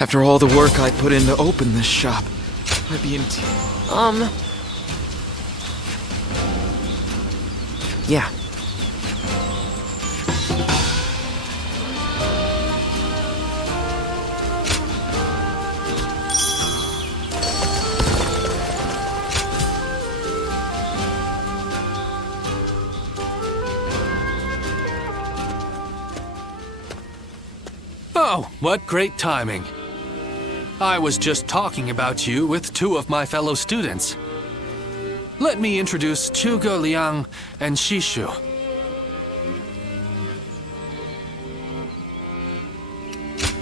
After all the work I put in to open this shop, I'd be in Yeah. Oh, what great timing. I was just talking about you with two of my fellow students. Let me introduce Zhuge Liang and Shishu.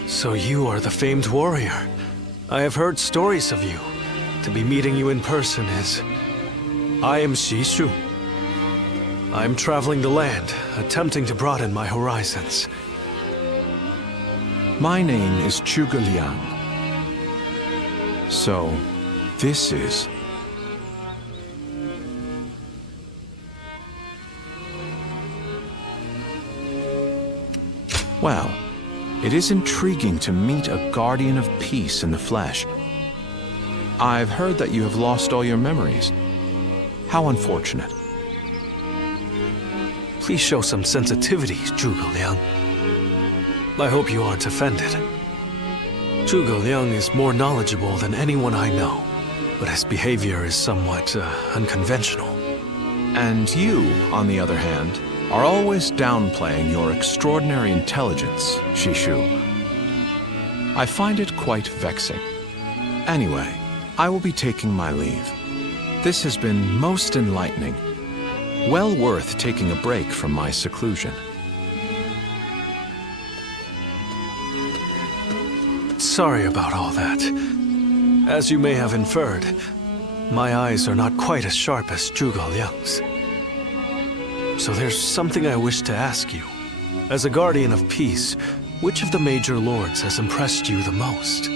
So you are the famed warrior. I have heard stories of you. To be meeting you in person is... I am Shishu. I am traveling the land, attempting to broaden my horizons. My name is Zhuge Liang. So, this is... Well, it is intriguing to meet a guardian of peace in the flesh. I've heard that you have lost all your memories. How unfortunate. Please show some sensitivity, Zhuge Liang. I hope you aren't offended. Zhuge Liang is more knowledgeable than anyone I know, but his behavior is somewhat unconventional. And you, on the other hand, are always downplaying your extraordinary intelligence, Shishu. I find it quite vexing. Anyway, I will be taking my leave. This has been most enlightening. Well worth taking a break from my seclusion. Sorry about all that. As you may have inferred, my eyes are not quite as sharp as Zhuge Liang's. So there's something I wish to ask you. As a guardian of peace, which of the major lords has impressed you the most?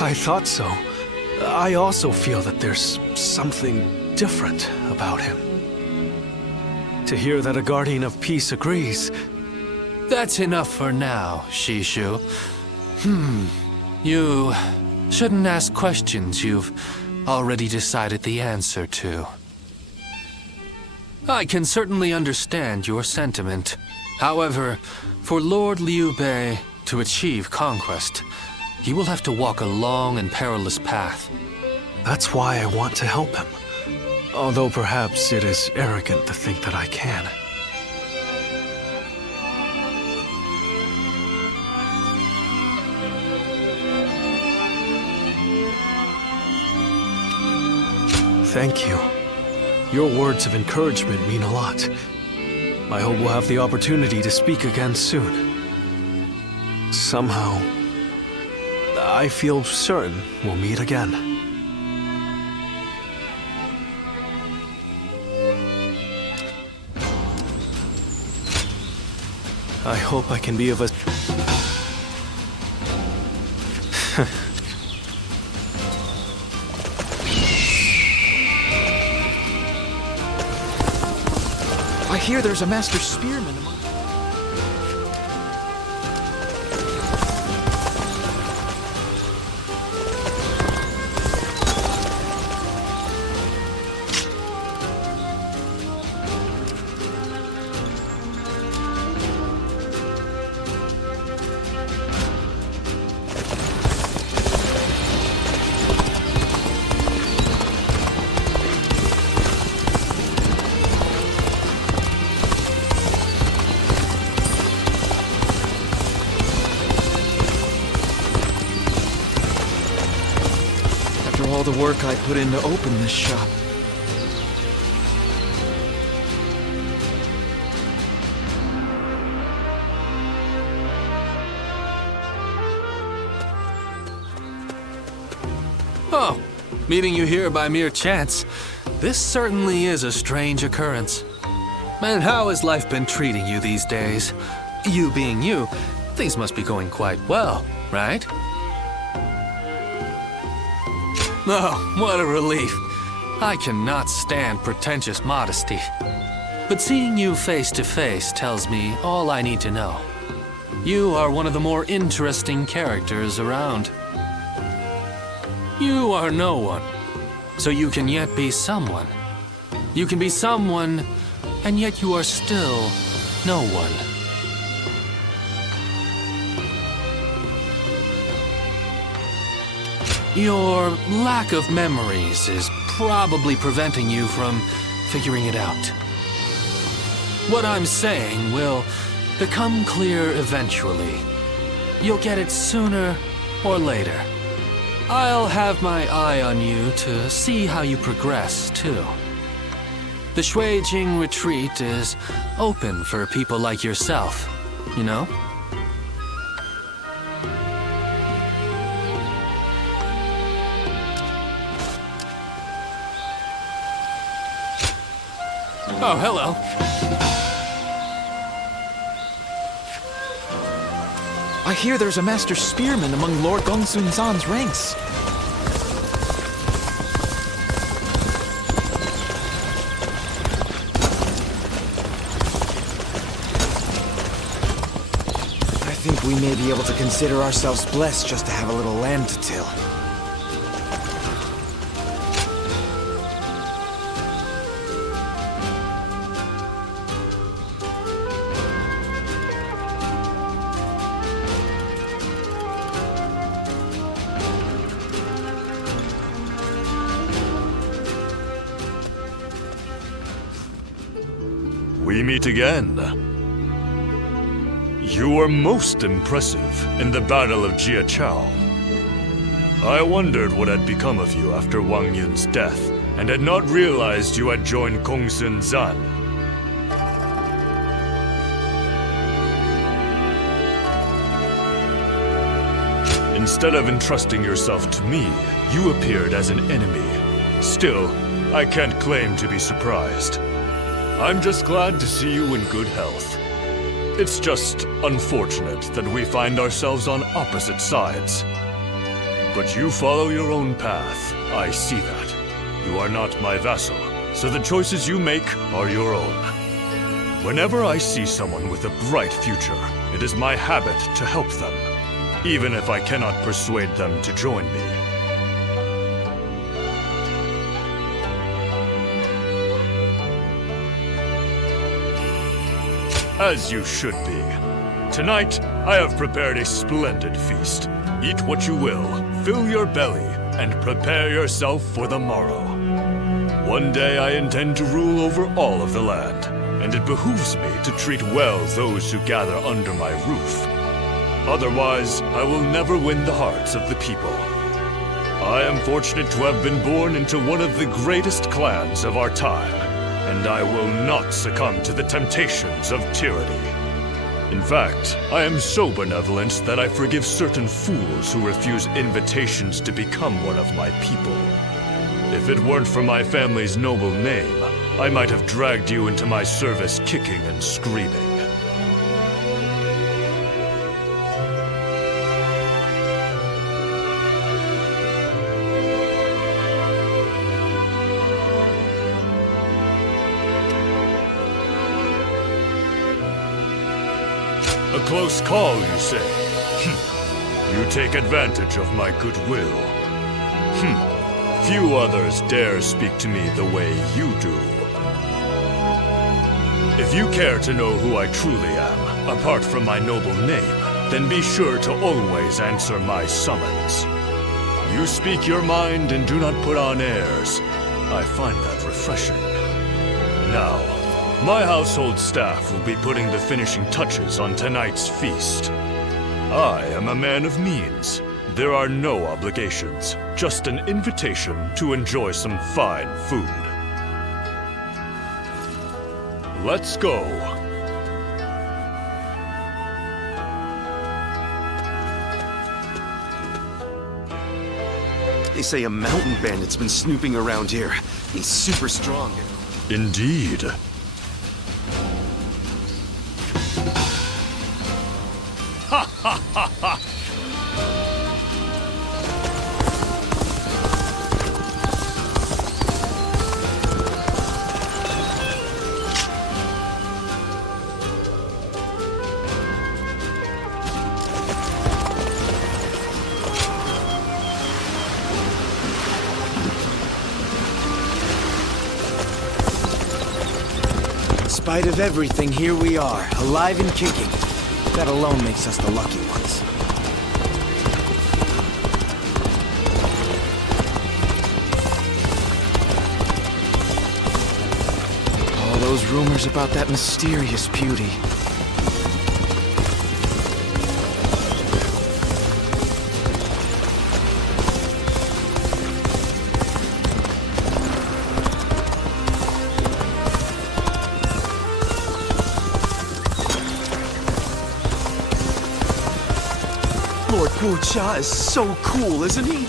I thought so. I also feel that there's something different about him. To hear that a guardian of peace agrees... That's enough for now, Shishu. You shouldn't ask questions you've already decided the answer to. I can certainly understand your sentiment. However, for Lord Liu Bei to achieve conquest, he will have to walk a long and perilous path. That's why I want to help him. Although perhaps it is arrogant to think that I can. Thank you. Your words of encouragement mean a lot. I hope we'll have the opportunity to speak again soon. Somehow, I feel certain we'll meet again. I hope I can be of a... I hear there's a master spearman among... After all the work I put in to open this shop. Oh, meeting you here by mere chance. This certainly is a strange occurrence. And how has life been treating you these days? You being you, things must be going quite well, right? Oh, what a relief. I cannot stand pretentious modesty. But seeing you face to face tells me all I need to know. You are one of the more interesting characters around. You are no one, so you can yet be someone. You can be someone, and yet you are still no one. Your lack of memories is probably preventing you from figuring it out. What I'm saying will become clear eventually. You'll get it sooner or later. I'll have my eye on you to see how you progress, too. The Shuijing retreat is open for people like yourself, you know? Oh, hello. I hear there's a master spearman among Lord Gongsun Zan's ranks. I think we may be able to consider ourselves blessed just to have a little land to till. We meet again. You were most impressive in the Battle of Jiachao. I wondered what had become of you after Wang Yun's death, and had not realized you had joined Gongsun Zan. Instead of entrusting yourself to me, you appeared as an enemy. Still, I can't claim to be surprised. I'm just glad to see you in good health. It's just unfortunate that we find ourselves on opposite sides. But you follow your own path. I see that. You are not my vassal, so the choices you make are your own. Whenever I see someone with a bright future, it is my habit to help them, even if I cannot persuade them to join me. As you should be. Tonight, I have prepared a splendid feast. Eat what you will, fill your belly, and prepare yourself for the morrow. One day I intend to rule over all of the land, and it behooves me to treat well those who gather under my roof. Otherwise, I will never win the hearts of the people. I am fortunate to have been born into one of the greatest clans of our time, and I will not succumb to the temptations of tyranny. In fact, I am so benevolent that I forgive certain fools who refuse invitations to become one of my people. If it weren't for my family's noble name, I might have dragged you into my service kicking and screaming. A close call, you say? You take advantage of my goodwill. Few others dare speak to me the way you do. If you care to know who I truly am, apart from my noble name, then be sure to always answer my summons. You speak your mind and do not put on airs. I find that refreshing. Now, my household staff will be putting the finishing touches on tonight's feast. I am a man of means. There are no obligations, just an invitation to enjoy some fine food. Let's go. They say a mountain bandit's been snooping around here. He's super strong. Indeed. spite of everything, here we are, alive and kicking. That alone makes us the lucky ones. All those rumors about that mysterious beauty. Lord Gucha is so cool, isn't he?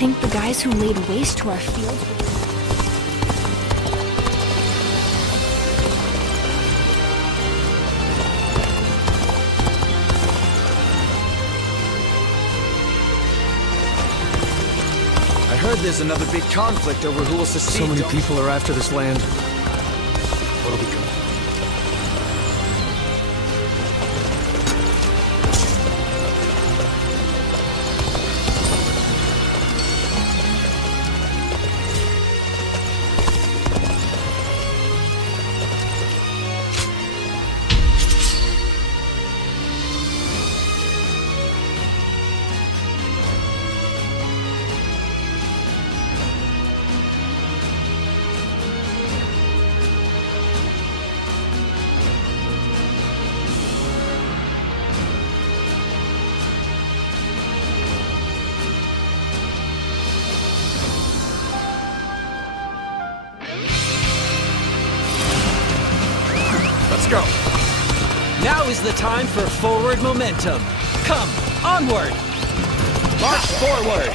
Think the guys who laid waste to our fields. I heard there's another big conflict over who will succeed. So many people are after this land. What'll become? Let's go. Now is the time for forward momentum. Come, onward! March forward!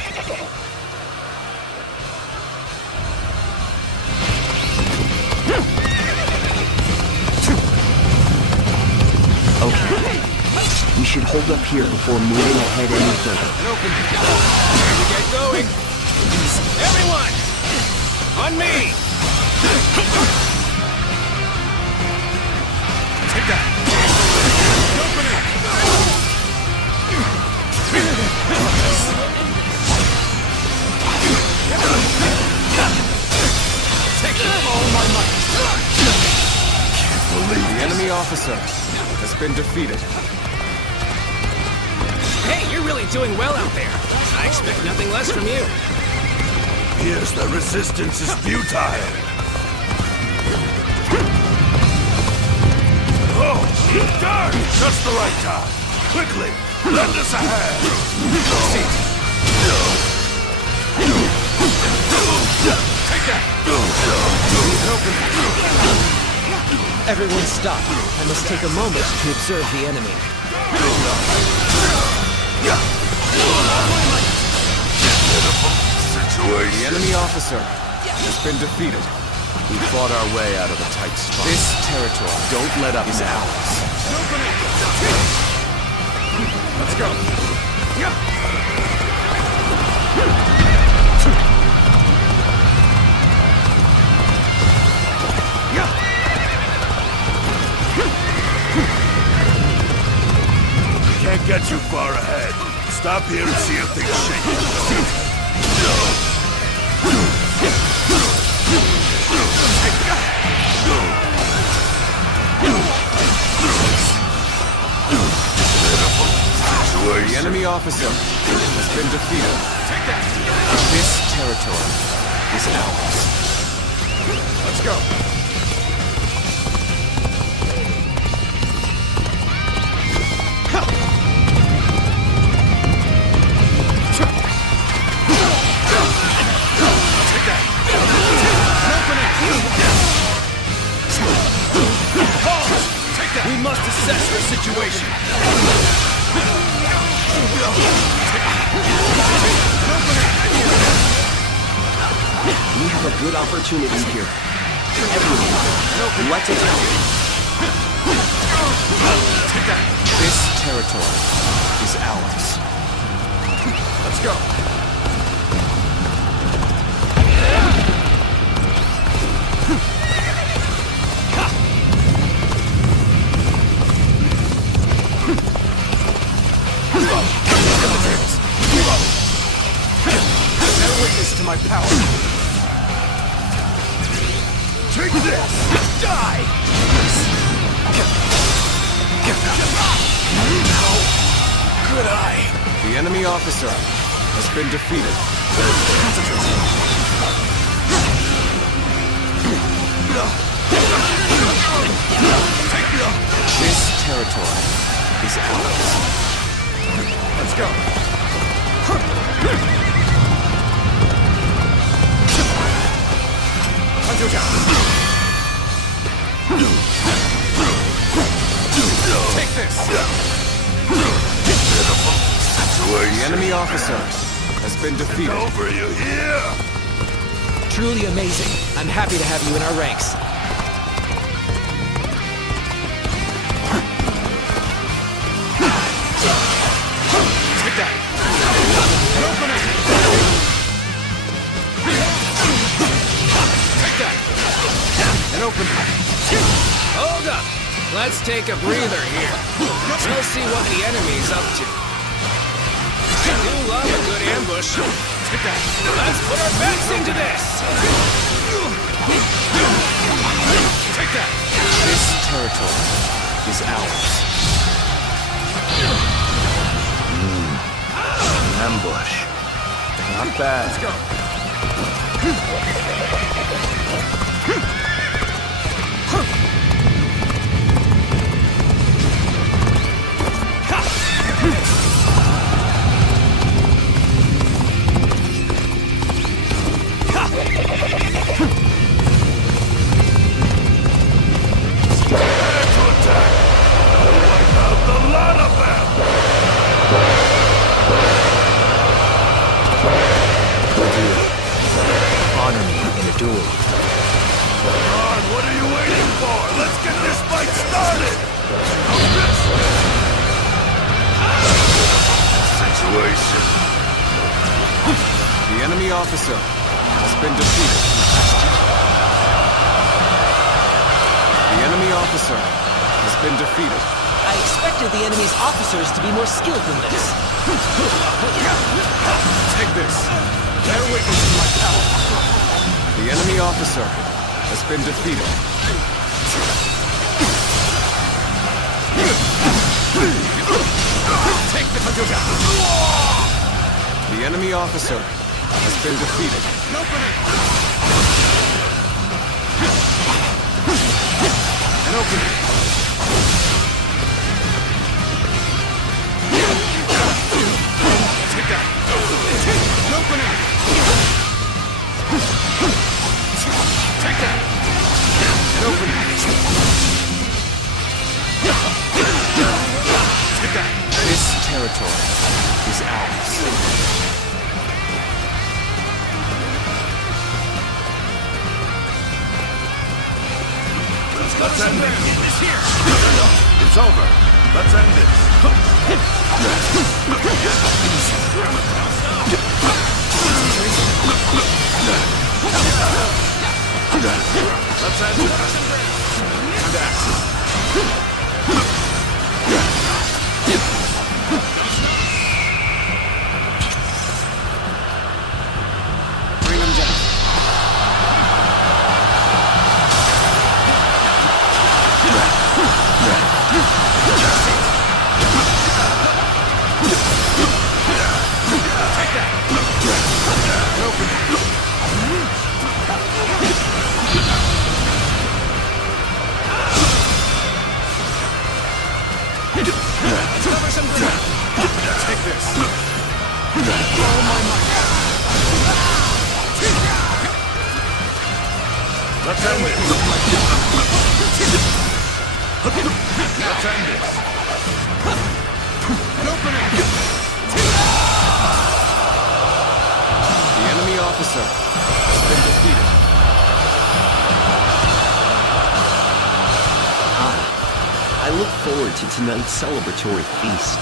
Okay. We should hold up here before moving ahead any further. Get going! Everyone! On me! Take that! Opening! Take all my might! The enemy officer has been defeated. Hey, you're really doing well out there. I expect nothing less from you. Here's the resistance is futile. Oh, darn! Just the right time. Quickly, lend us a hand. Take that! Everyone stop. I must take a moment to observe the enemy. The enemy officer has been defeated. We fought our way out of a tight spot. This territory, don't let up is ours. Let's go. Can't get too far ahead. Stop here and see if things shake. The enemy officer has been defeated. This territory is ours. Let's go. We must assess the situation. We have a good opportunity here. Everyone, let's attack. This territory is ours. Let's go. Bear witness to my power! Take this! Die! Good eye. The enemy officer has been defeated. This territory is ours. Let's go! Take this! The enemy officer has been defeated. Over you here! Truly amazing. I'm happy to have you in our ranks. Take that! And open it! Take that! And open it. Hold up! Let's take a breather here. We'll see what the enemy's up to. I do love a good ambush. Take that! Let's put our backs into this! Take that! This territory is ours. Ambush. Not bad. Let's go! Honor me in a duel. Come on, what are you waiting for? Let's get this fight started! How's this? Situation. The enemy officer has been defeated. The enemy officer has been defeated. I expected the enemy's officers to be more skilled than this. Take this. Bear witness to my power. The enemy officer has been defeated. Take the Hadouken! The enemy officer has been defeated. Open it! And open it. Take that! Open it! Take that! And open it. Take that! This territory is ours. Let's end it! It's here! It's over! Let's end Let's end Bring them down. Take this! Let's end it! Let's end it! And open it! The enemy officer has been defeated. I look forward to tonight's celebratory feast.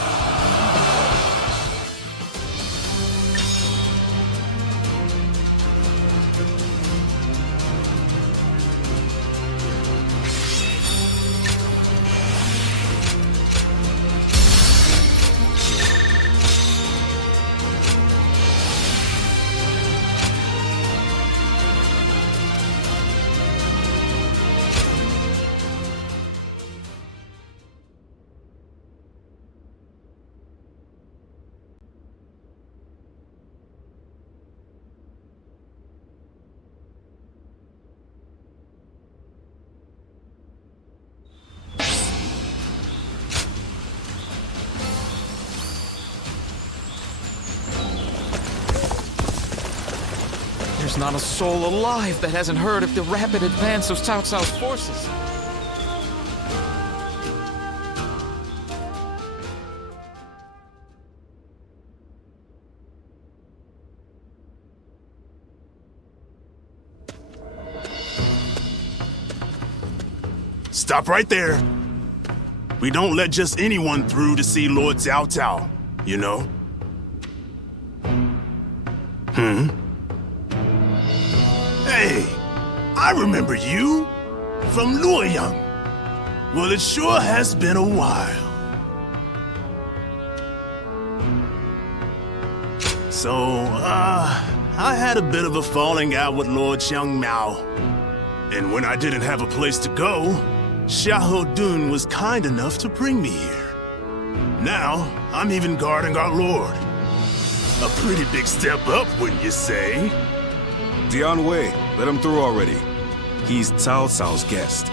There's not a soul alive that hasn't heard of the rapid advance of Cao Cao's forces. Stop right there. We don't let just anyone through to see Lord Cao Cao, you know? Hey, I remember you from Luoyang. Well, it sure has been a while. So, I had a bit of a falling out with Lord Xiang Mao. And when I didn't have a place to go, Xiahou Dun was kind enough to bring me here. Now, I'm even guarding our lord. A pretty big step up, wouldn't you say? Dian Wei, let him through already. He's Cao Cao's guest.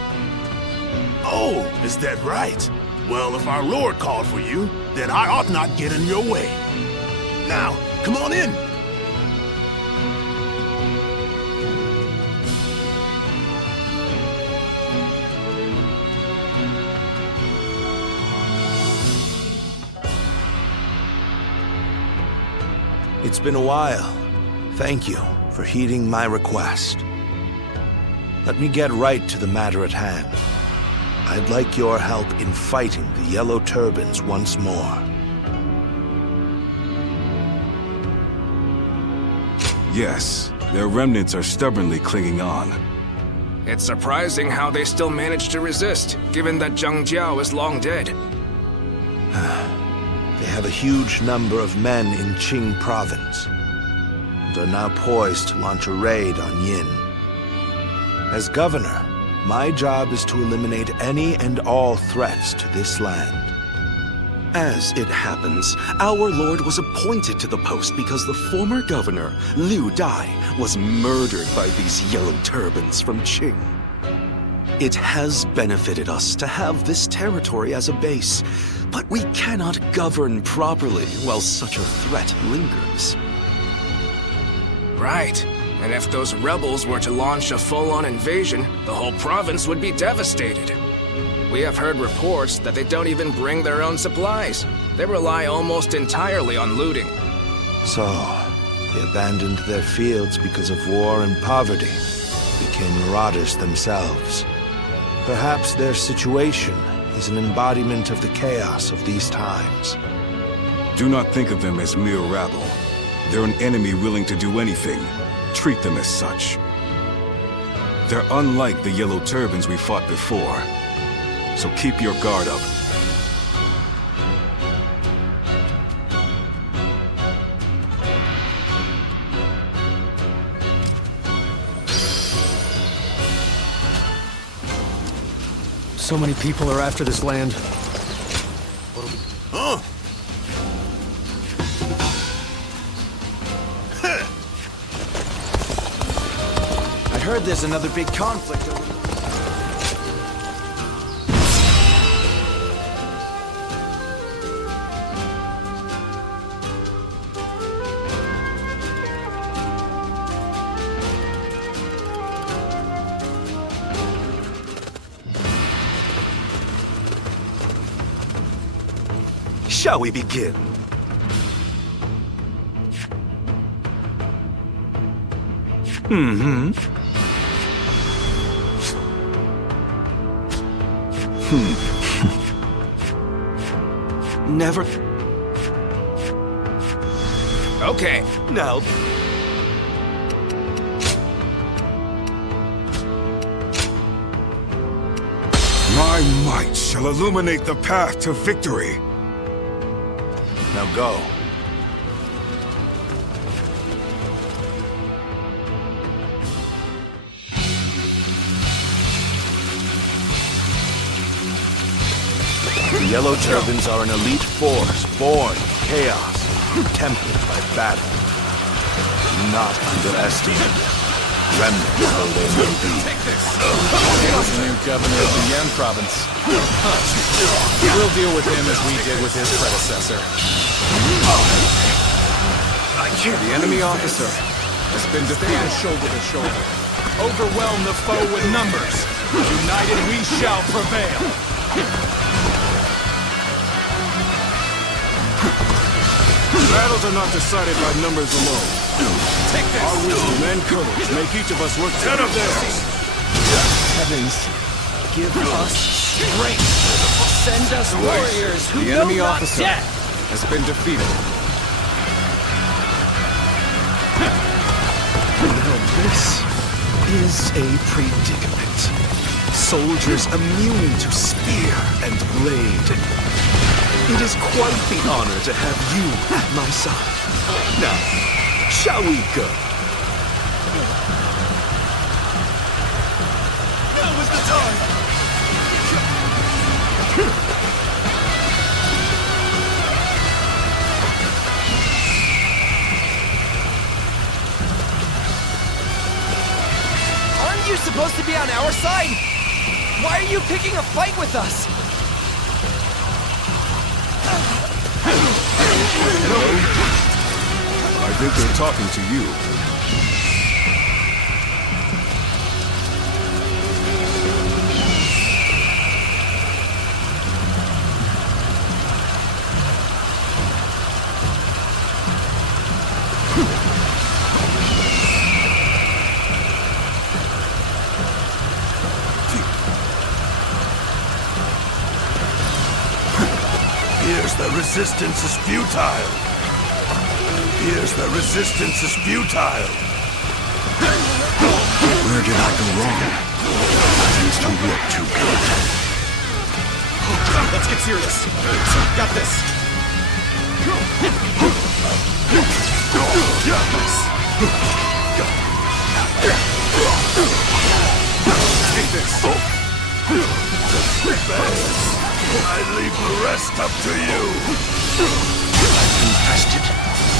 Oh, is that right? Well, if our lord called for you, then I ought not get in your way. Now, come on in. It's been a while. Thank you for heeding my request. Let me get right to the matter at hand. I'd like your help in fighting the Yellow Turbans once more. Yes, their remnants are stubbornly clinging on. It's surprising how they still manage to resist, given that Zhang Jiao is long dead. They have a huge number of men in Qing province, and are now poised to launch a raid on Yin. As governor, my job is to eliminate any and all threats to this land. As it happens, our lord was appointed to the post because the former governor, Liu Dai, was murdered by these Yellow Turbans from Qing. It has benefited us to have this territory as a base, but we cannot govern properly while such a threat lingers. Right. And if those rebels were to launch a full-on invasion, the whole province would be devastated. We have heard reports that they don't even bring their own supplies. They rely almost entirely on looting. So, they abandoned their fields because of war and poverty, became marauders themselves. Perhaps their situation is an embodiment of the chaos of these times. Do not think of them as mere rabble. They're an enemy willing to do anything. Treat them as such. They're unlike the Yellow Turbans we fought before. So keep your guard up. So many people are after this land. Huh? I heard there's another big conflict over... Shall we begin? Never... Okay. Now... My might shall illuminate the path to victory. Now go. The Yellow Turbans are an elite force, born in chaos, tempered by battle. Do not underestimate them. Remnants though they may be. Here's the new governor of the Yan province. We'll deal with him as we did with his predecessor. The enemy officer. has been defeated. Shoulder to shoulder. Overwhelm the foe with numbers. United we shall prevail. Battles are not decided by numbers alone. Take this. Our wisdom and courage make each of us work together. Heavens, give us Strength! Send us warriors who The know enemy not officer death! has been defeated. Now this is a predicament. Soldiers immune to spear and blade. It is quite the honor to have you at my side. Now, shall we go? Now is the time! Aren't you supposed to be on our side? Why are you picking a fight with us? I think they're talking to you. Here's the resistance is futile. Here's the resistance is futile. Where did I go wrong? Things don't look too good. Let's get serious. Got this. Take this. I leave the rest up to you. Contested.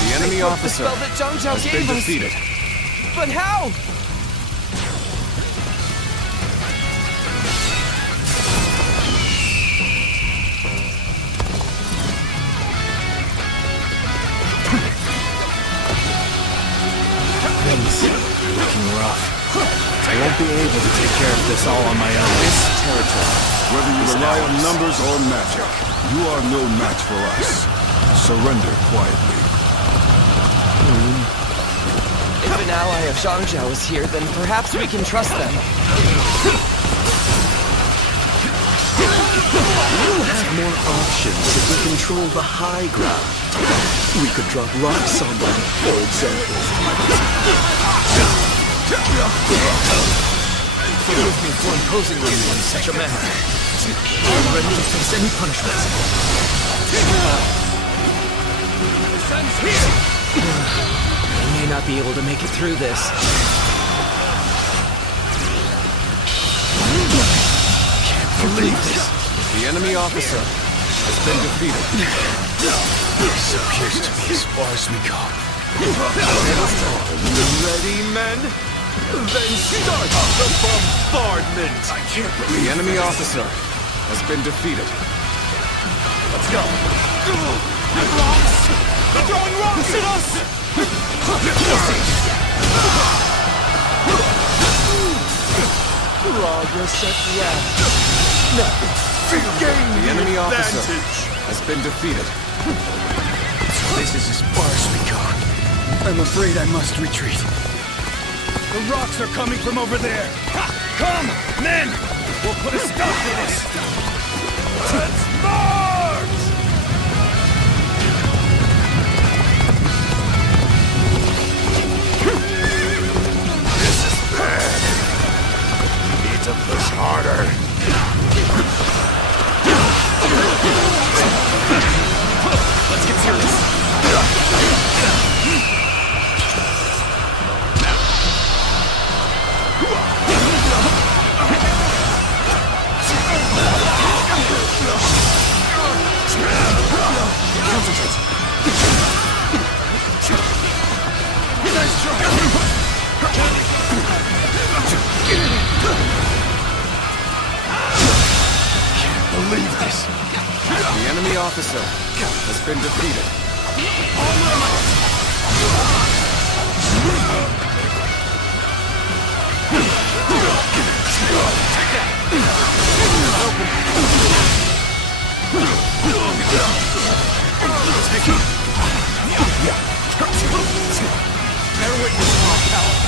The enemy officer The spell that Zhang Zhao has gave been us. defeated. But how? Things are looking rough. I won't be able to take care of this all on my own. This territory. Whether you rely on numbers or magic, you are no match for us. Surrender quietly. If an ally of Zhang Zhao is here, then perhaps we can trust them. We'll have more options if we control the high ground. We could drop rocks on them, for example. Forgive me for imposing on you in such a manner. I'm ready to face any punishment. I may not be able to make it through this. Can't believe this. The enemy officer has been defeated. This appears to be as far as we go. Ready, men? Then start the bombardment! I can't believe the enemy officer has been defeated. Let's go. Rocks! They're throwing rocks at us! Progress at last. The enemy officer has been defeated. This is as far as we go. I'm afraid I must retreat. The rocks are coming from over there! Come, men! We'll put a stop to this! Let's march! This is bad. We need to push harder. Let's get serious. Believe this. The enemy officer has been defeated.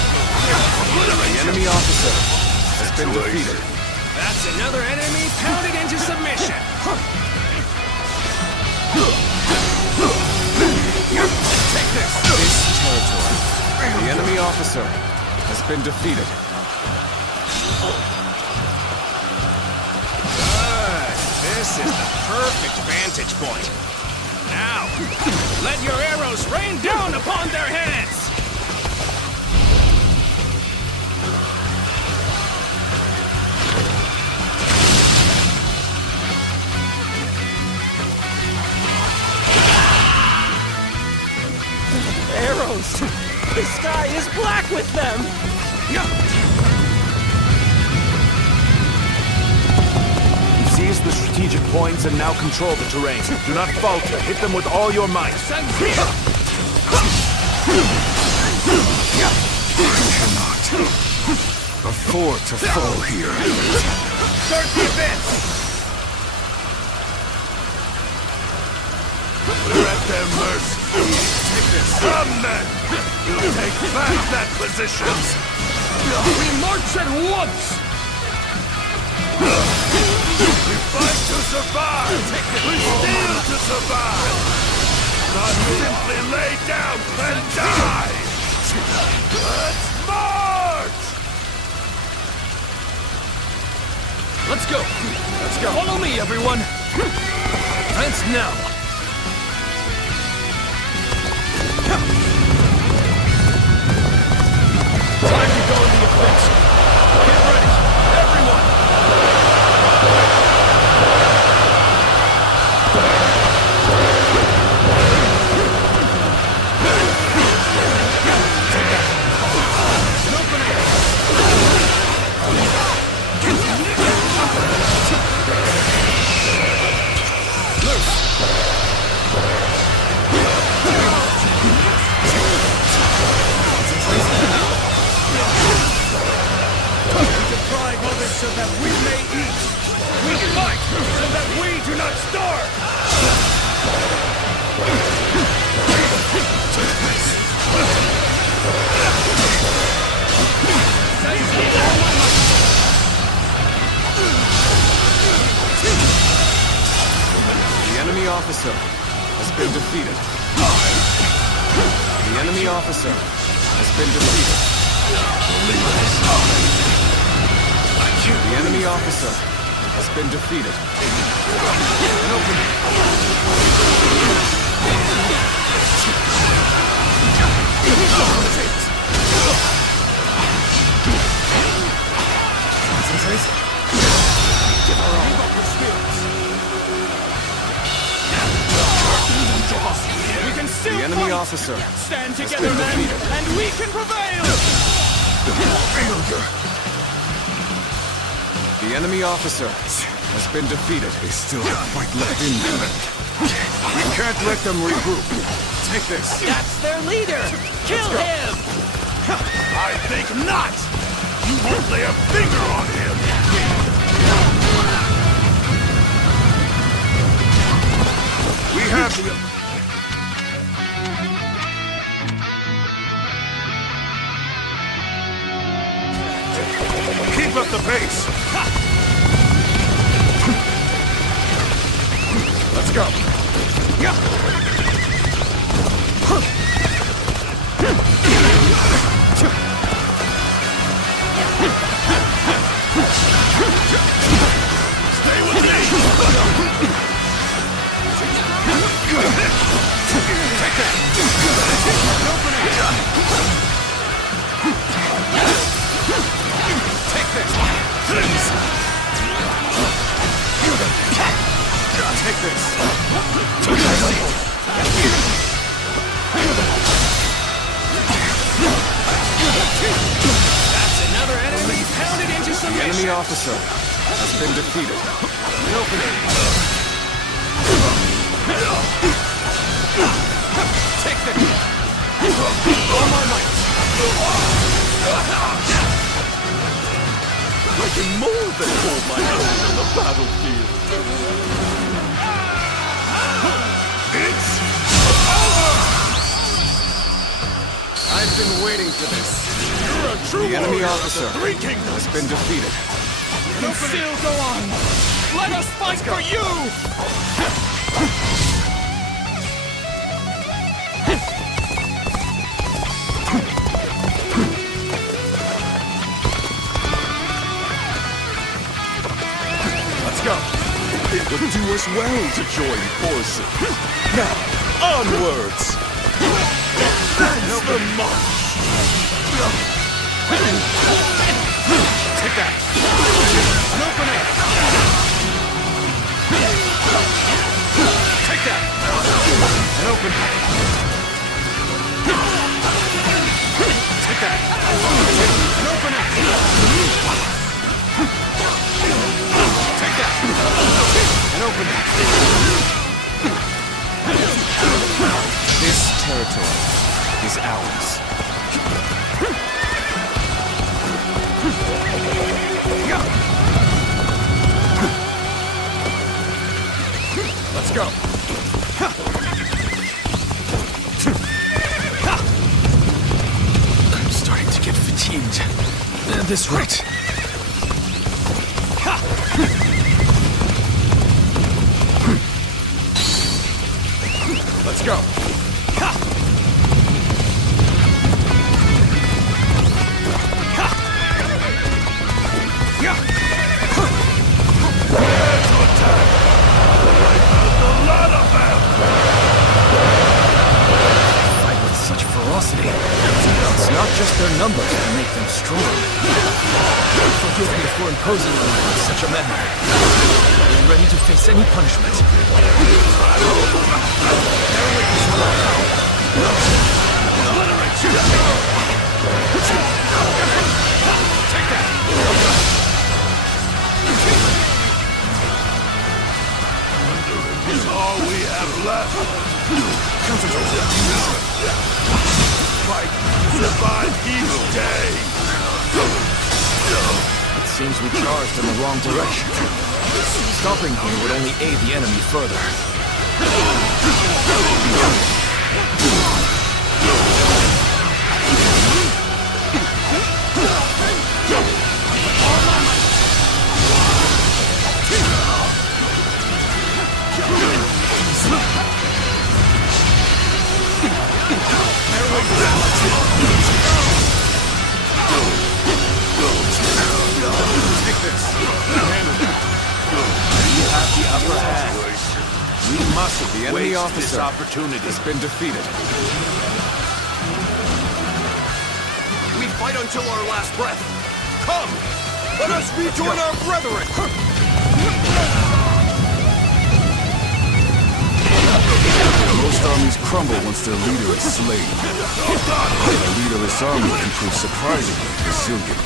The enemy officer has been defeated. That's another enemy pounded into submission. Take this! This territory. The enemy officer has been defeated. Good. This is the perfect vantage point. Now, let your arrows rain down upon their heads! Arrows! The sky is black with them! You've seized the strategic points and now control the terrain. Do not falter. Hit them with all your might. Cannot afford to fall here. Start the advance! We're at their mercy. Take this. Come then! We'll take back that position! We march at once! We fight to survive! We steal to survive! Not simply lay down and die! Let's march! Let's go! Let's go. Follow me, everyone! Advance now! Time to go in the offensive! Get ready! Everyone! Deprive others so that we may eat! We fight so that we do not starve! The enemy officer has been defeated. The enemy officer has been defeated. The enemy officer has been defeated. An opening. Concentrate. Give our all. Keep up your spirits. We can still The enemy fight. officer Stand has together, been men, defeated. and we can prevail! The enemy officer has been defeated. They still have fight left in them. We can't let them regroup. Take this. That's their leader! Kill him! I think not! You won't lay a finger on him! We have the... Keep up the pace! Let's go. Stay with me! Take that. Take this. Take this. That's another enemy pounded into The submission! enemy officer has been defeated. An opening. Take this. All my might. Like in than hold my own on the battlefield. It's over! I've been waiting for this. You're a true The enemy warrior of officer the Three Kingdoms has been defeated. You still go on! Let us fight for you! Let's go. It would do us well to join forces. Now, onwards! That's the march! Take that! An opening! Take that! An opening! Take that! An opening! Take that! An opening! This territory is ours. Let's go! I'm starting to get fatigued. At this rate. Let's go! Fight with such ferocity. It's not just their numbers that make them strong. Forgive me for imposing on you in such a manner. I am ready to face any punishment. Take that! Is all we have left. Fight to survive each day. It seems we charged in the wrong direction. Stopping here would only aid the enemy further. Take this. You have the upper hand. We must The the enemy enemy officer officer opportunity has been defeated. We fight until our last breath. Come! Let us rejoin our brethren! Most armies crumble once their leader is slain. The leaderless army can prove surprisingly resilient.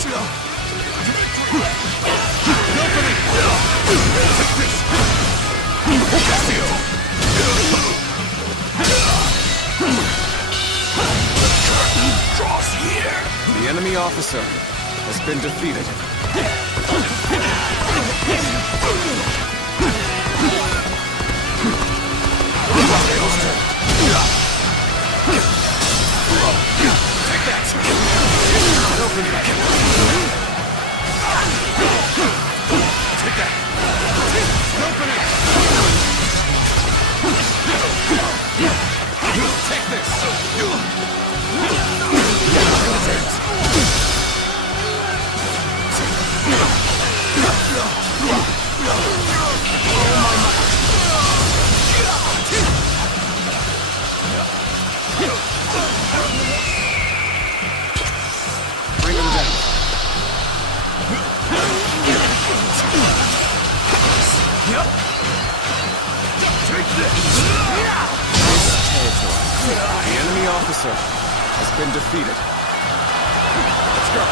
Draws here! The enemy officer has been defeated. Take that! Take that! Open it! Take Bring him down. Take this! The enemy officer has been defeated. Let's go!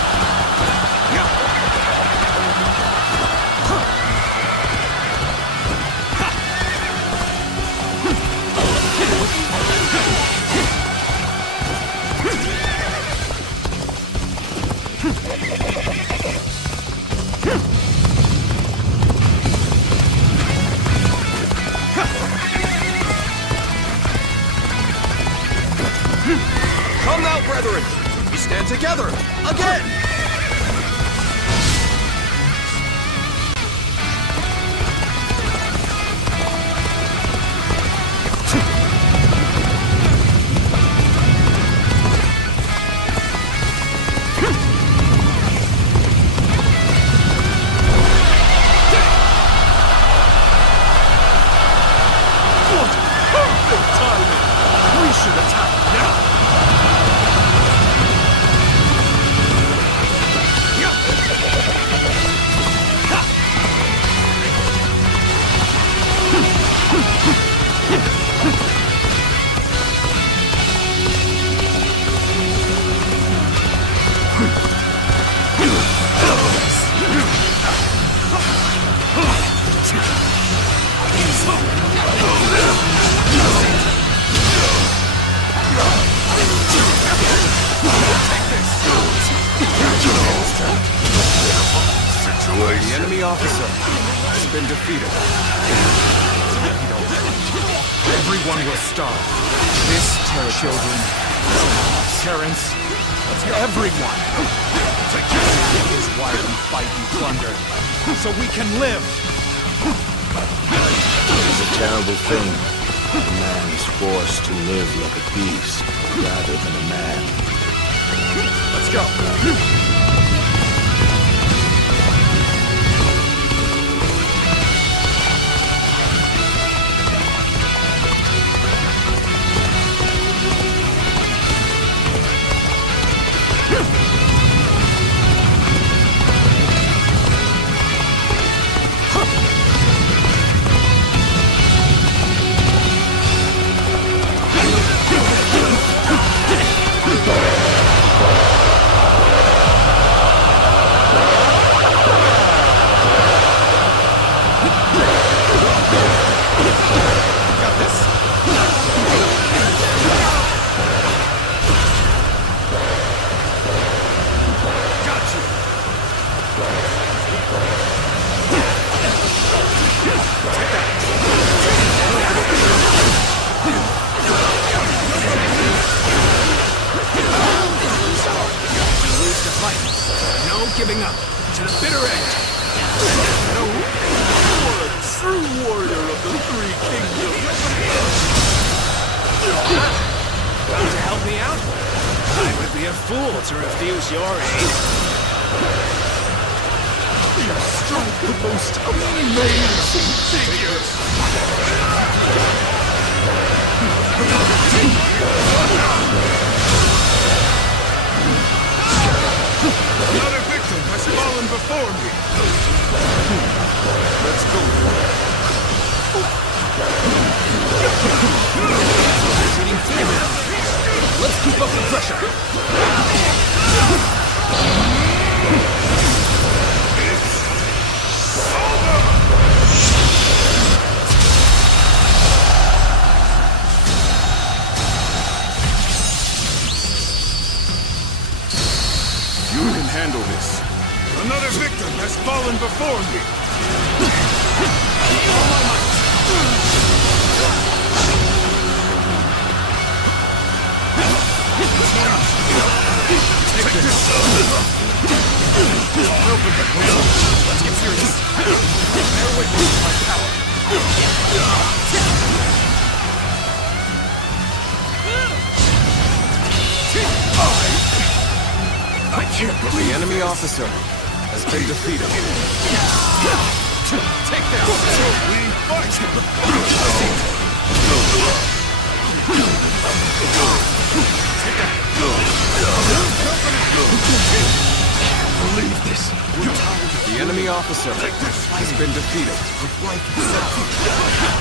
brethren! We stand together! Again! The enemy officer has been defeated. Everyone will starve. This children, parents, everyone. That is why we fight and plunder, so we can live. It is a terrible thing. A man is forced to live like a beast rather than a man. Let's go. Giving up to the bitter end. No, true warrior of the Three Kingdoms. Want to help me out? I would be a fool to refuse your aid. You strike the most amazing figures. Another victim has fallen before me. Let's go. Let's keep up the pressure. It's over. You can handle this. Another victim has fallen before me. All my might. Take this. Let's get serious. Bear witness to my power. I can't believe the enemy officer has been defeated. Take that! We fight! Take that! Believe this. The enemy officer has been defeated.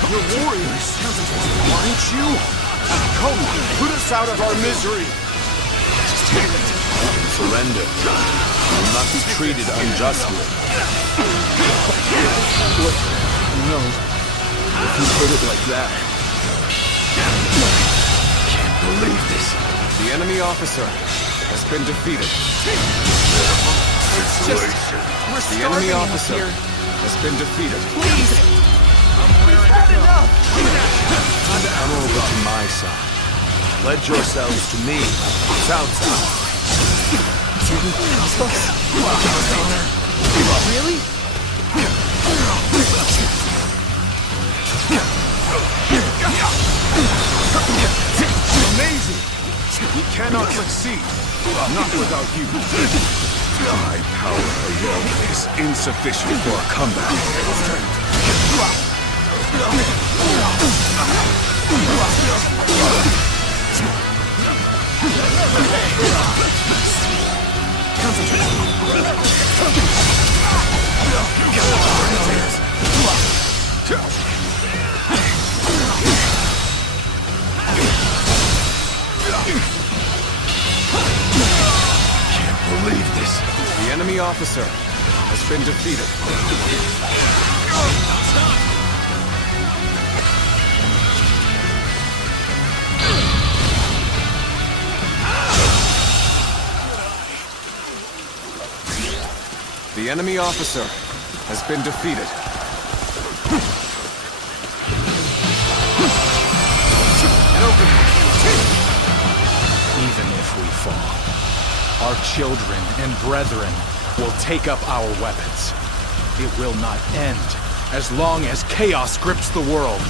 Your warriors, aren't you? Come, put us out of our misery. Surrender. You will not be treated unjustly. No. If you put it like that. Can't believe this. The enemy officer has been defeated. The enemy officer has been defeated. Please! We've had enough! Come over to my side. Pledge yourselves to me, Cao Cao. Really? Amazing! We cannot succeed. Not without you. My power alone is insufficient for a comeback. Can't believe this. The enemy officer has been defeated. The enemy officer has been defeated. Even if we fall, our children and brethren will take up our weapons. It will not end as long as chaos grips the world.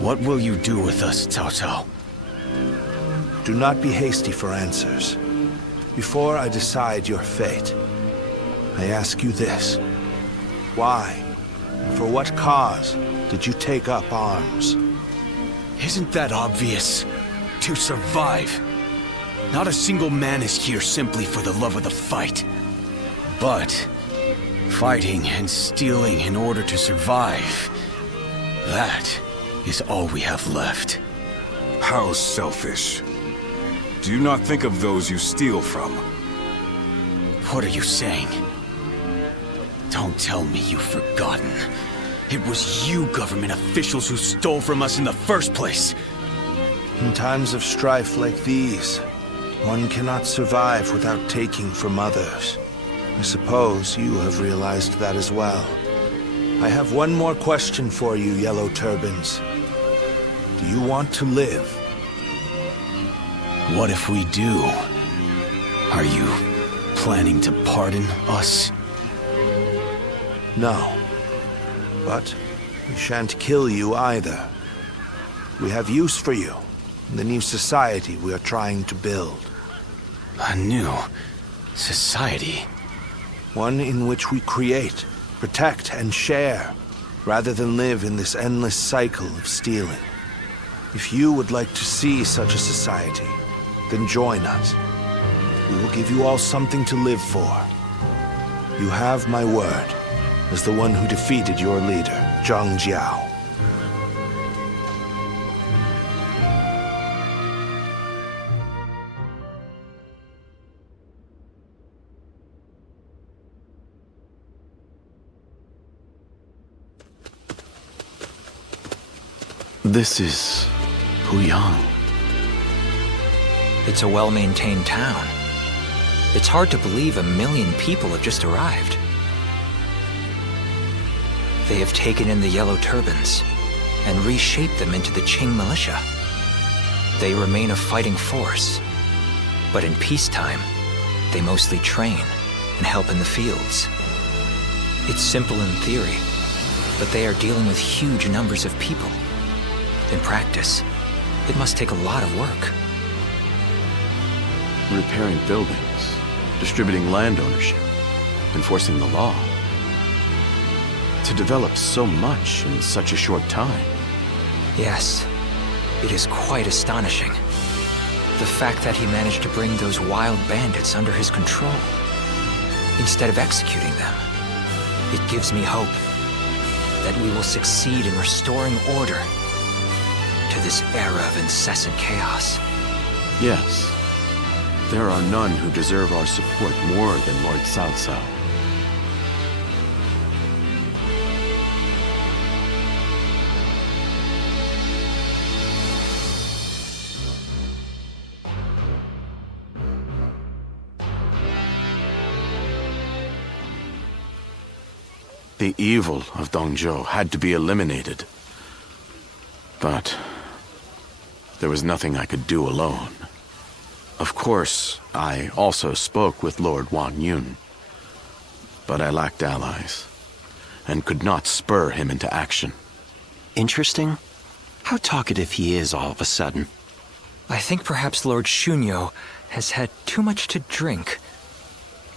What will you do with us, Cao Cao? Do not be hasty for answers. Before I decide your fate, I ask you this. Why, and for what cause, did you take up arms? Isn't that obvious? To survive. Not a single man is here simply for the love of the fight. But fighting and stealing in order to survive, that is all we have left. How selfish. Do you not think of those you steal from? What are you saying? Don't tell me you've forgotten. It was you government officials who stole from us in the first place. In times of strife like these, one cannot survive without taking from others. I suppose you have realized that as well. I have one more question for you, Yellow Turbans. Do you want to live? What if we do? Are you planning to pardon us? No. But we shan't kill you either. We have use for you in the new society we are trying to build. A new society? One in which we create, protect, and share, rather than live in this endless cycle of stealing. If you would like to see such a society, then join us. We will give you all something to live for. You have my word as the one who defeated your leader, Zhang Jiao. This is Puyang. It's a well-maintained town. It's hard to believe 1 million people have just arrived. They have taken in the Yellow Turbans and reshaped them into the Qing militia. They remain a fighting force, but in peacetime, they mostly train and help in the fields. It's simple in theory, but they are dealing with huge numbers of people. In practice, it must take a lot of work. Repairing buildings, distributing land ownership, enforcing the law. To develop so much in such a short time. Yes, it is quite astonishing. The fact that he managed to bring those wild bandits under his control, instead of executing them, it gives me hope that we will succeed in restoring order to this era of incessant chaos. Yes, there are none who deserve our support more than Lord Cao Cao. The evil of Dongzhou had to be eliminated. But there was nothing I could do alone. Of course, I also spoke with Lord Wang Yun. But I lacked allies, and could not spur him into action. Interesting. How talkative he is all of a sudden. I think perhaps Lord Shunyo has had too much to drink.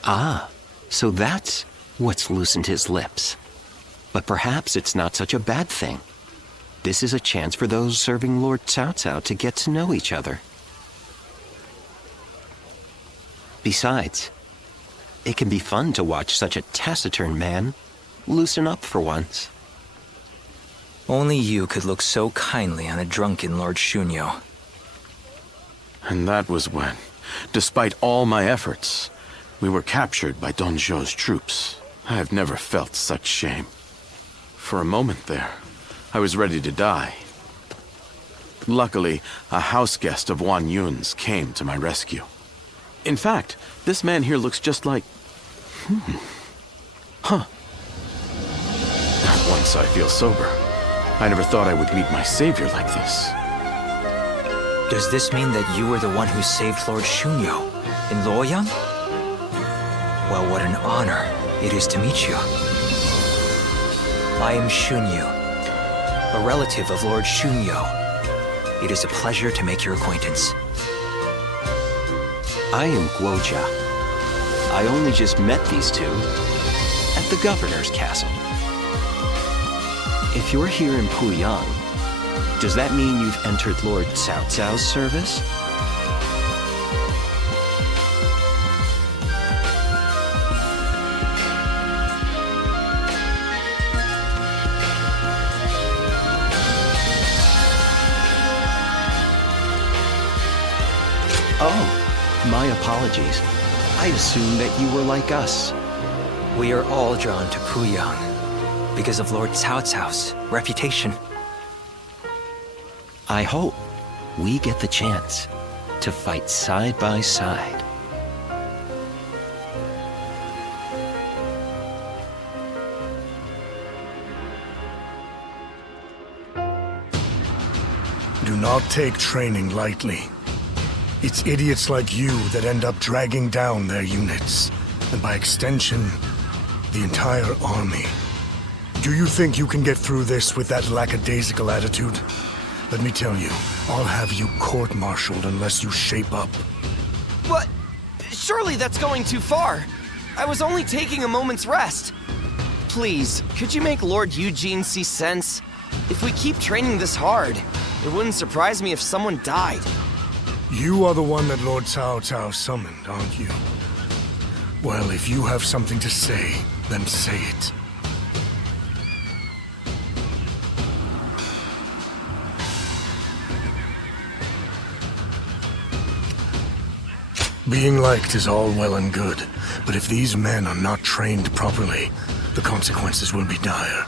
Ah, so that's what's loosened his lips. But perhaps it's not such a bad thing. This is a chance for those serving Lord Cao Cao to get to know each other. Besides, it can be fun to watch such a taciturn man loosen up for once. Only you could look so kindly on a drunken Lord Shunyo. And that was when, despite all my efforts, we were captured by Dongzhou's troops. I have never felt such shame. For a moment there, I was ready to die. Luckily, a house guest of Wang Yun's came to my rescue. In fact, this man here looks just like... Huh. At once I feel sober. I never thought I would meet my savior like this. Does this mean that you were the one who saved Lord Shunyo in Luoyang? Well, what an honor it is to meet you. I am Shunyu, a relative of Lord Shunyo. It is a pleasure to make your acquaintance. I am Guojia. I only just met these two at the governor's castle. If you're here in Puyang, does that mean you've entered Lord Cao Cao's service? Oh, my apologies. I assumed that you were like us. We are all drawn to Puyang because of Lord Cao Cao's reputation. I hope we get the chance to fight side by side. Do not take training lightly. It's idiots like you that end up dragging down their units, and by extension, the entire army. Do you think you can get through this with that lackadaisical attitude? Let me tell you, I'll have you court-martialed unless you shape up. What? Surely that's going too far. I was only taking a moment's rest. Please, could you make Lord Eugene see sense? If we keep training this hard, it wouldn't surprise me if someone died. You are the one that Lord Cao Cao summoned, aren't you? Well, if you have something to say, then say it. Being liked is all well and good, but if these men are not trained properly, the consequences will be dire.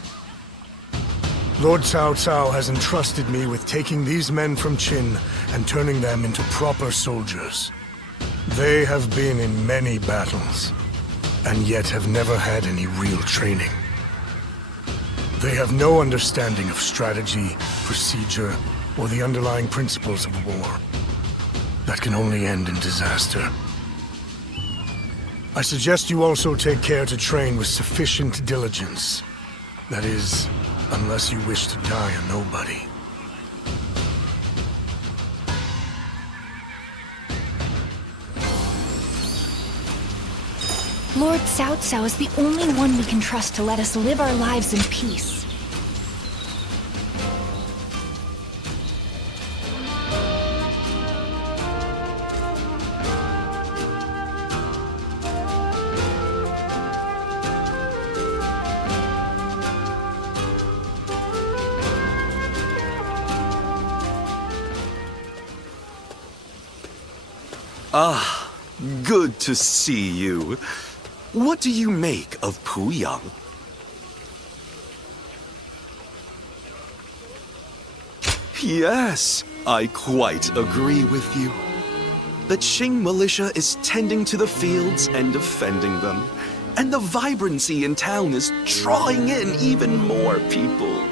Lord Cao Cao has entrusted me with taking these men from Qin and turning them into proper soldiers. They have been in many battles, and yet have never had any real training. They have no understanding of strategy, procedure, or the underlying principles of war. That can only end in disaster. I suggest you also take care to train with sufficient diligence. That is, unless you wish to die a nobody. Lord Cao Cao is the only one we can trust to let us live our lives in peace. Ah, good to see you. What do you make of Puyang? Yes, I quite agree with you. The Qing militia is tending to the fields and defending them, and the vibrancy in town is drawing in even more people.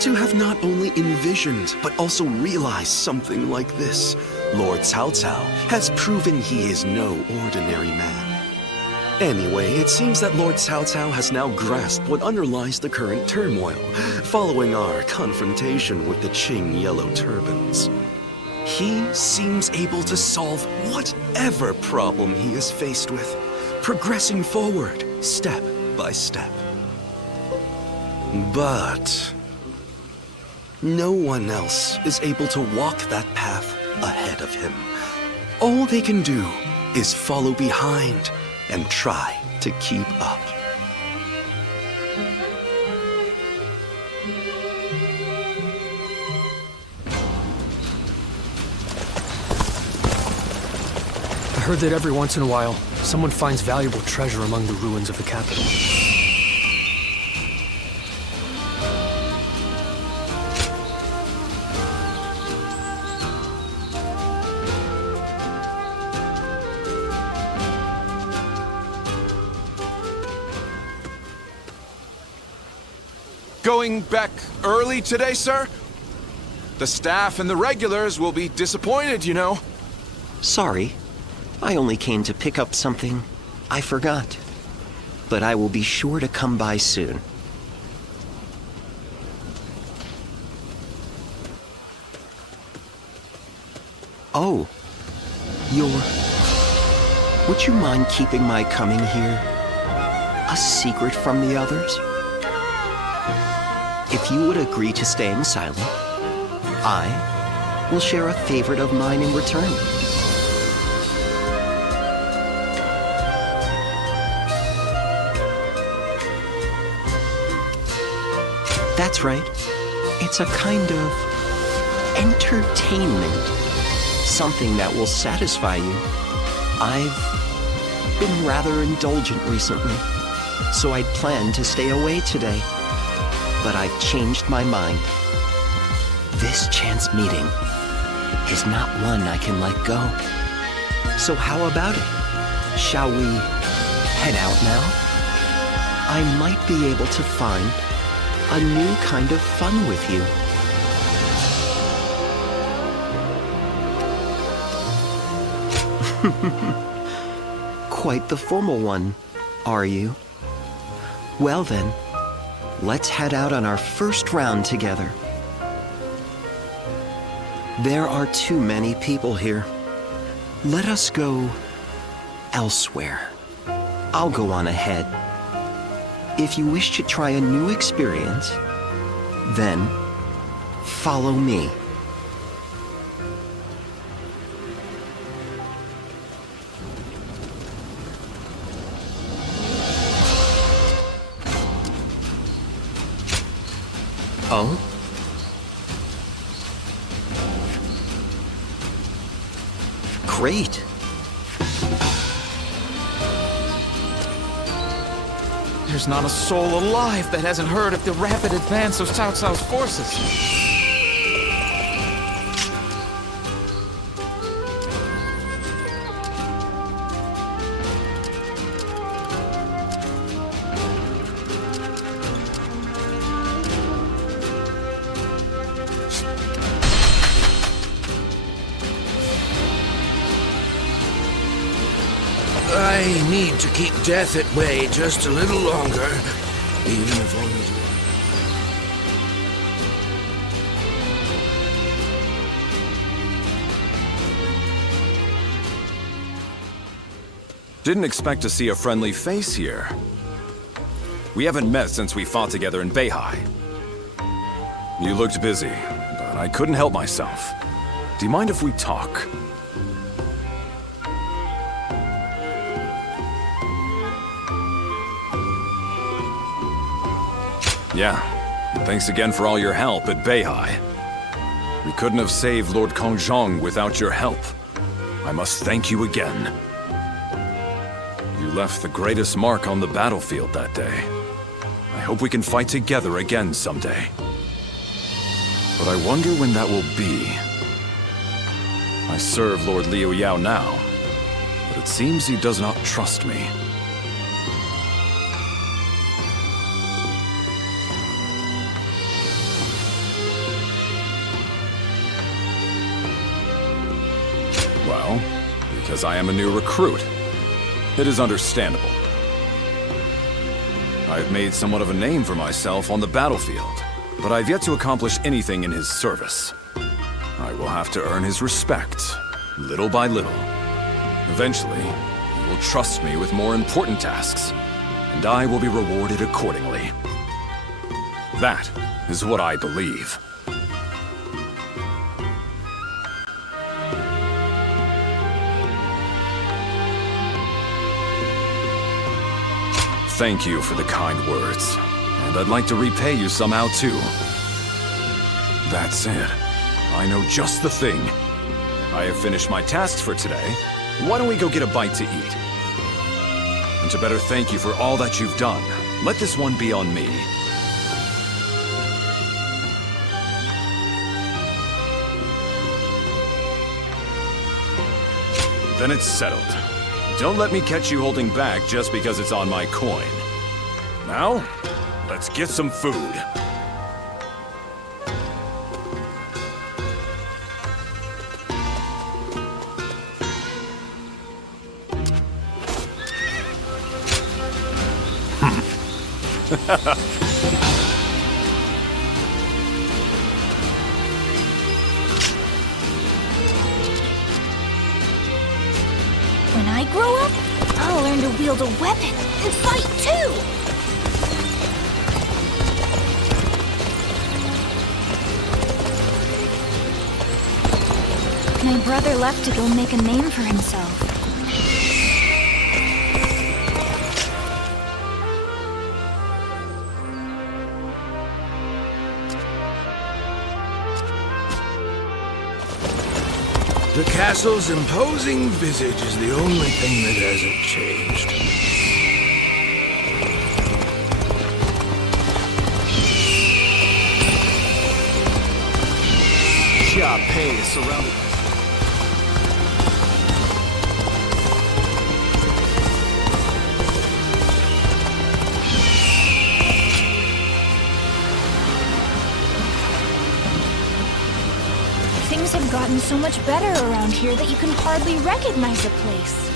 To have not only envisioned, but also realized something like this, Lord Cao Cao has proven he is no ordinary man. Anyway, it seems that Lord Cao Cao has now grasped what underlies the current turmoil, following our confrontation with the Qing Yellow Turbans. He seems able to solve whatever problem he is faced with, progressing forward, step by step. But no one else is able to walk that path ahead of him. All they can do is follow behind and try to keep up. I heard that every once in a while, someone finds valuable treasure among the ruins of the capital. Going back early today, sir? The staff and the regulars will be disappointed, you know. Sorry. I only came to pick up something I forgot. But I will be sure to come by soon. Oh. Would you mind keeping my coming here a secret from the others? If you would agree to staying silent, I will share a favorite of mine in return. That's right. It's a kind of entertainment. Something that will satisfy you. I've been rather indulgent recently, so I'd planned to stay away today. But I've changed my mind. This chance meeting is not one I can let go. So how about it? Shall we head out now? I might be able to find a new kind of fun with you. Quite the formal one, are you? Well then, let's head out on our first round together. There are too many people here. Let us go elsewhere. I'll go on ahead. If you wish to try a new experience, then follow me. Oh? Great. There's not a soul alive that hasn't heard of the rapid advance of Cao Cao's forces. I need to keep death at bay just a little longer, even if only... Didn't expect to see a friendly face here. We haven't met since we fought together in Beihai. You looked busy, but I couldn't help myself. Do you mind if we talk? Yeah, thanks again for all your help at Beihai. We couldn't have saved Lord Kongzhong without your help. I must thank you again. You left the greatest mark on the battlefield that day. I hope we can fight together again someday. But I wonder when that will be. I serve Lord Liu Yao now, but it seems he does not trust me. Well, because I am a new recruit. It is understandable. I've made somewhat of a name for myself on the battlefield, but I've yet to accomplish anything in his service. I will have to earn his respect, little by little. Eventually, he will trust me with more important tasks, and I will be rewarded accordingly. That is what I believe. Thank you for the kind words, and I'd like to repay you somehow too. That's it. I know just the thing. I have finished my tasks for today. Why don't we go get a bite to eat? And to better thank you for all that you've done, let this one be on me. Then it's settled. Don't let me catch you holding back just because it's on my coin. Now, let's get some food. When I grow up, I'll learn to wield a weapon and fight too! My brother left to go make a name for himself. The castle's imposing visage is the only thing that hasn't changed. Xia Pei is surrounded by... Things have gotten so much better around here that you can hardly recognize the place.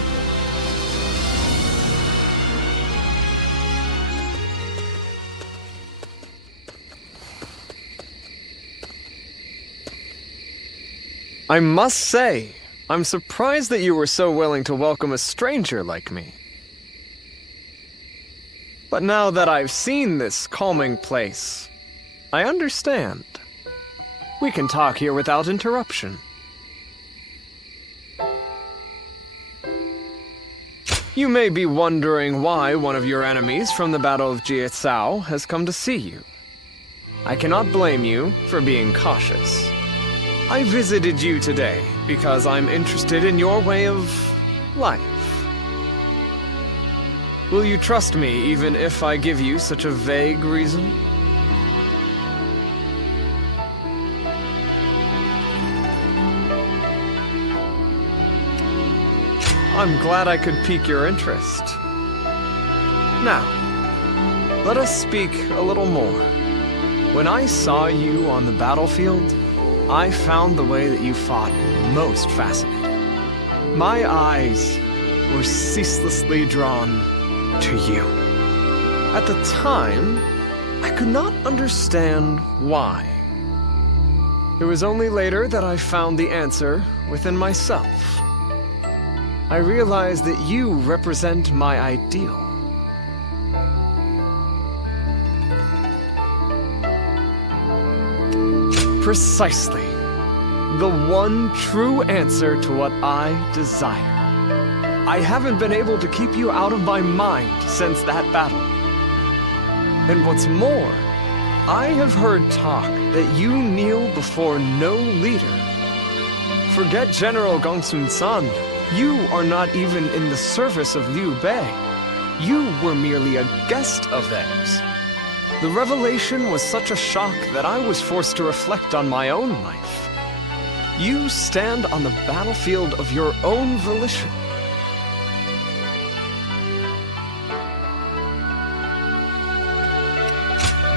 I must say, I'm surprised that you were so willing to welcome a stranger like me. But now that I've seen this calming place, I understand. We can talk here without interruption. You may be wondering why one of your enemies from the Battle of Jiezhou has come to see you. I cannot blame you for being cautious. I visited you today because I'm interested in your way of life. Will you trust me even if I give you such a vague reason? I'm glad I could pique your interest. Now, let us speak a little more. When I saw you on the battlefield, I found the way that you fought most fascinating. My eyes were ceaselessly drawn to you. At the time, I could not understand why. It was only later that I found the answer within myself. I realize that you represent my ideal. Precisely. The one true answer to what I desire. I haven't been able to keep you out of my mind since that battle. And what's more, I have heard talk that you kneel before no leader. Forget General Gongsun San. You are not even in the service of Liu Bei. You were merely a guest of theirs. The revelation was such a shock that I was forced to reflect on my own life. You stand on the battlefield of your own volition.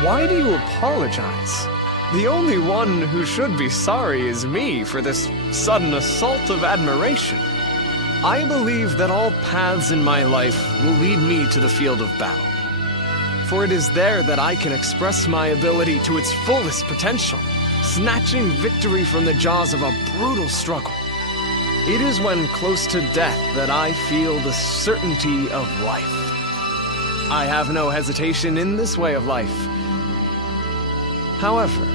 Why do you apologize? The only one who should be sorry is me for this sudden assault of admiration. I believe that all paths in my life will lead me to the field of battle. For it is there that I can express my ability to its fullest potential, snatching victory from the jaws of a brutal struggle. It is when close to death that I feel the certainty of life. I have no hesitation in this way of life. However,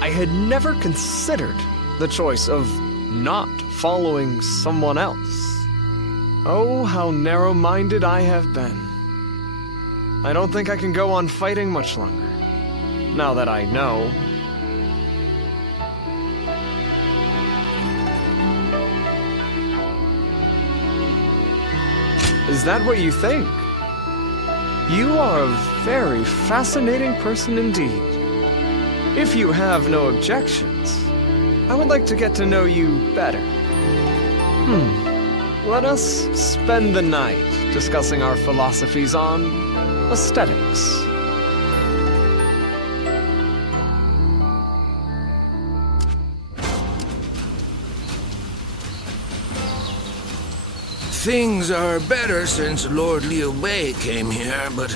I had never considered the choice of not following someone else. Oh, how narrow-minded I have been. I don't think I can go on fighting much longer, now that I know. Is that what you think? You are a very fascinating person indeed. If you have no objections, I would like to get to know you better. Let us spend the night discussing our philosophies on aesthetics. Things are better since Lord Liu Bei came here, but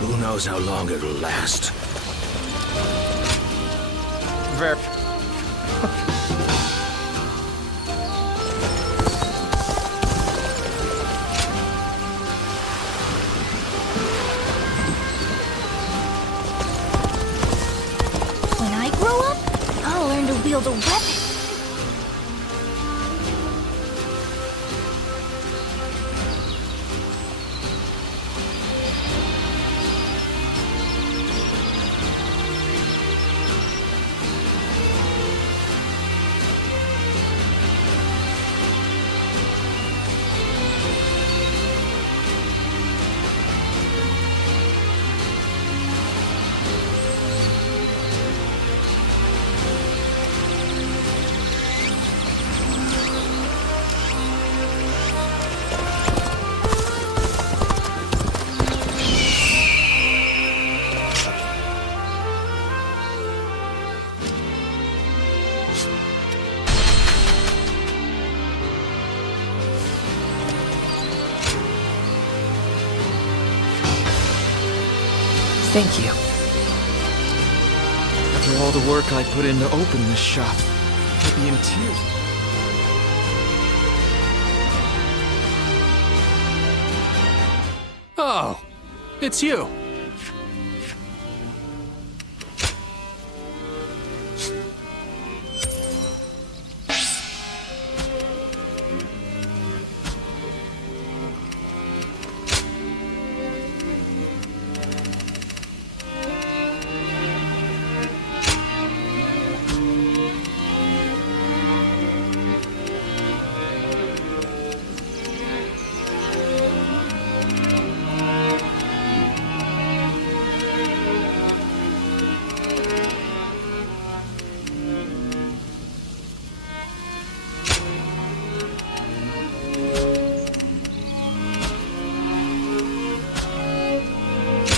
who knows how long it'll last. Very. When I grow up, I'll learn to wield a weapon. Thank you. After all the work I put in to open this shop, I'd be in tears. Oh, it's you.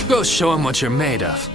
Go show him what you're made of.